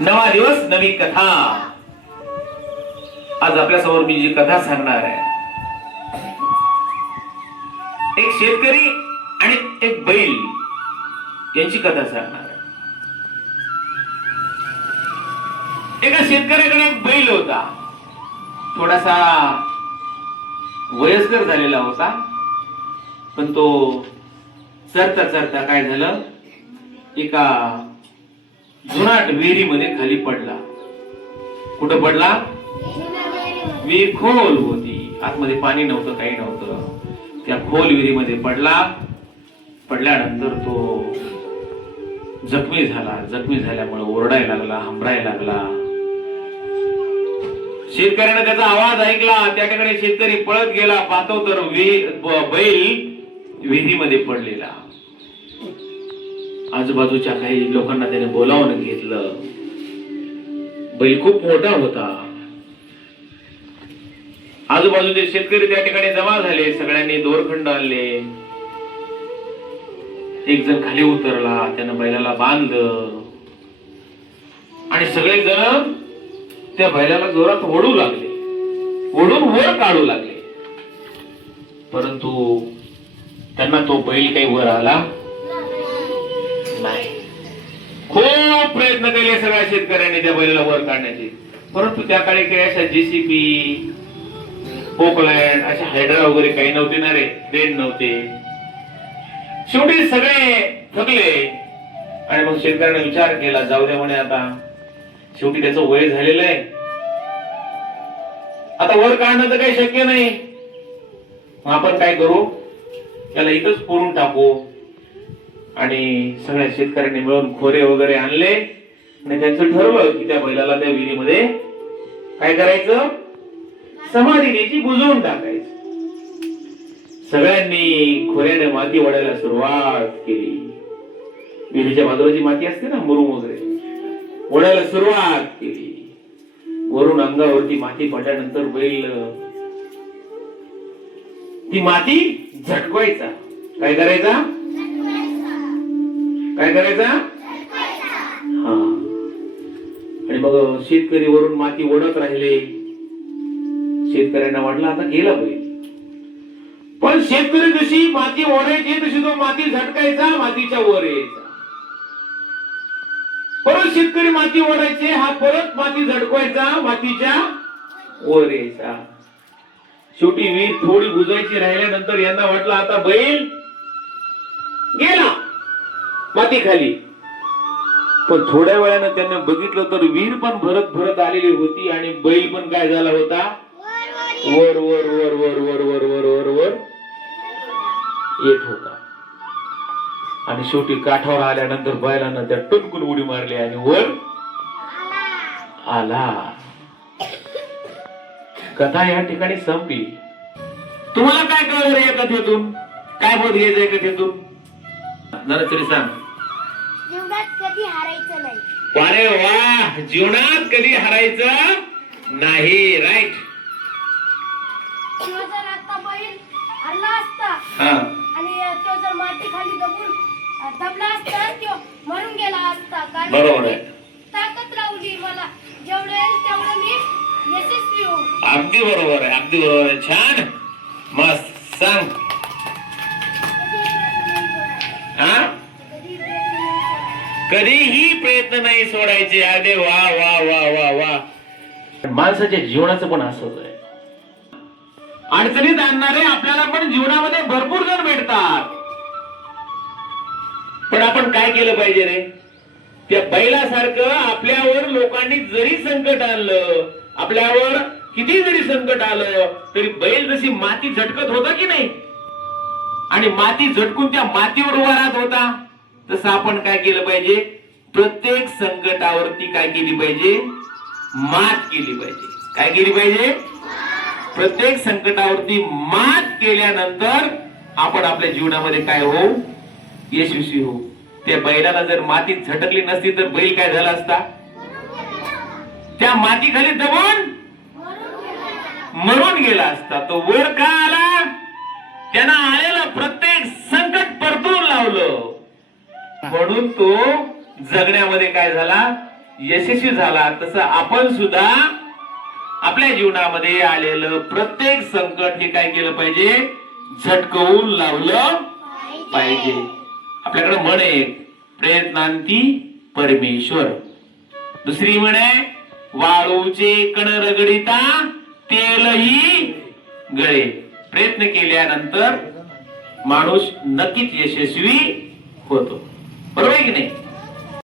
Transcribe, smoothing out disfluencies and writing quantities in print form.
नवा दिवस नवी कथा. आज आपल्यासमोर मी जी कथा सांगणार आहे, एक शेतकरी आणि एक बैल यांची कथा सांगणार आहे. एका शेतकऱ्याकडे एक बैल होता. थोडासा वयस्कर झालेला होता, पण तो चरता चरता काय झालं, एका जुनाट विहिरीमध्ये खाली पडला. कुठं पडला? विहीर खोल होती, आतमध्ये पाणी नव्हतं, काही नव्हतं. त्या खोल विहिरीमध्ये पडला. पडल्यानंतर तो जखमी झाला. जखमी झाल्यामुळे ओरडायला लागला, हंबरायला लागला. शेतकऱ्याने त्याचा आवाज ऐकला. त्या ठिकाणी शेतकरी पळत गेला. पाहतो तर बैल विहिरीमध्ये पडलेला. आजूबाजूच्या काही लोकांना त्याने बोलावून घेतलं. बैल खूप मोठा होता. आजूबाजूचे शेतकरी त्या ठिकाणी जमा झाले. सगळ्यांनी दोरखंड आणले. एक जण खाली उतरला, त्यानं बैलाला बांधलं आणि सगळे जण त्या बैलाला जोरात ओढू लागले, ओढून वर काढू लागले. परंतु त्यांना तो बैल काही वर आला नाही. खूप प्रयत्न केले सगळ्या शेतकऱ्यांनी त्या बैलाला वर काढण्याचे, परंतु त्या काळी काही अशा JCB, पोकलँड, अशा हायड्रा वगैरे काही नव्हते ना रे, ट्रेन नव्हते. शेवटी सगळे थकले आणि मग शेतकऱ्याने विचार केला, जाऊ द्या म्हणे, आता शेवटी त्याचं वय झालेलं आहे, आता वर काढणं तर काही शक्य नाही. आपण काय करू, त्याला इथंच पुरून टाकू. आणि सगळ्या शेतकऱ्यांनी मिळून खोरे वगैरे आणले आणि त्यांचं ठरवलं की त्या बैलाला त्या विहिरीमध्ये काय करायचं, समाधी द्यायची, बुजवून टाकायचं. सगळ्यांनी खोऱ्याने माती ओढायला सुरुवात केली. विहिरीच्या बाजूला जी माती असते ना, मुरुम वगैरे, ओढायला सुरुवात केली. वरून अंगावरती माती पडल्यानंतर बैल ती माती झटकवायचा. काय करायचा? काय करायचा? हा. आणि मग शेतकरी वरून माती ओढत राहिले. शेतकऱ्यांना वाटलं आता गेला बैल. पण शेतकरी जशी माती ओढायची तशी तो माती झटकायचा, मातीच्या वर यायचा. परत शेतकरी माती ओढायचे, हा परत माती झटकवायचा, मातीच्या वर यायचा. शेवटी विहीर थोडी बुजायची राहिल्यानंतर यांना वाटलं आता बैल गेला माती खाली. पण थोड्या वेळानं त्यांनी बघितलं तर विहीर पण भरत भरत आलेली होती आणि बैल पण काय झाला होता, वर वर वर वर वर वर वर वर वर येत होता. आणि शेवटी काठावर आल्यानंतर बैलानं त्या टुनकून उडी मारली आणि वर आला. कथा या ठिकाणी संपली. तुम्हाला काय कळलं रे या कथेतून? काय बोध घ्यायचं या कथेतून? जरा तरी सांग. जीवनात कधी हारायचं नाही. अरे वा, जीवनात कधी हारायचं नाही. राईट. जर आता बैल हरला असता हा, आणि तो जर माती खाली दबला असता, तो मरून गेला असता. कारण बरोबर आहे. ताकद लावली मला, जेवढं येईल तेवढं मी यशस्वी होऊ. अगदी बरोबर आहे, अगदी बरोबर आहे. छान, मस्त. सांग. हा, कधीही प्रयत्न नाही सोडायचे. अरे वा वा वा वा वा. माणसाच्या जीवनाचं पण असंच आहे. अडचणीत आणणारे आपल्याला पण जीवनामध्ये भरपूर जण भेटतात. पण आपण काय केलं पाहिजे रे? त्या बैलासारखं आपल्यावर लोकांनी जरी संकट आणलं, आपल्यावर किती जरी संकट आलं, तरी बैल जशी माती झटकत होता की नाही, आणि माती झटकून त्या मातीवर उभा राहत होता, तसं आपण काय केलं पाहिजे? प्रत्येक संकटावरती काय केली पाहिजे? मात केली पाहिजे. काय केली पाहिजे? प्रत्येक संकटावरती मात केल्यानंतर आपण आपल्या जीवनामध्ये काय होऊ? यशस्वी होऊ. त्या बैलाला जर मातीत झटकली नसती तर बैल काय झाला असता? त्या मातीखाली दबून मरून गेला असता. तो वर का आला? त्यानं आलेलं प्रत्येक संकट परतून लावलं, म्हणून तो जगण्यामध्ये काय झाला? यशस्वी झाला तसं आपण सुद्धा आपल्या जीवनामध्ये आलेलं प्रत्येक संकट हे काय केलं पाहिजे, झटकवून लावलं पाहिजे. आपल्याकडे म्हण आहे, प्रयत्नांती परमेश्वर. दुसरी म्हण आहे, वाळूचे कण रगडिता तेलही गळे. प्रयत्न केल्यानंतर माणूस नक्कीच यशस्वी होतो. बरोबर आहे की नाही?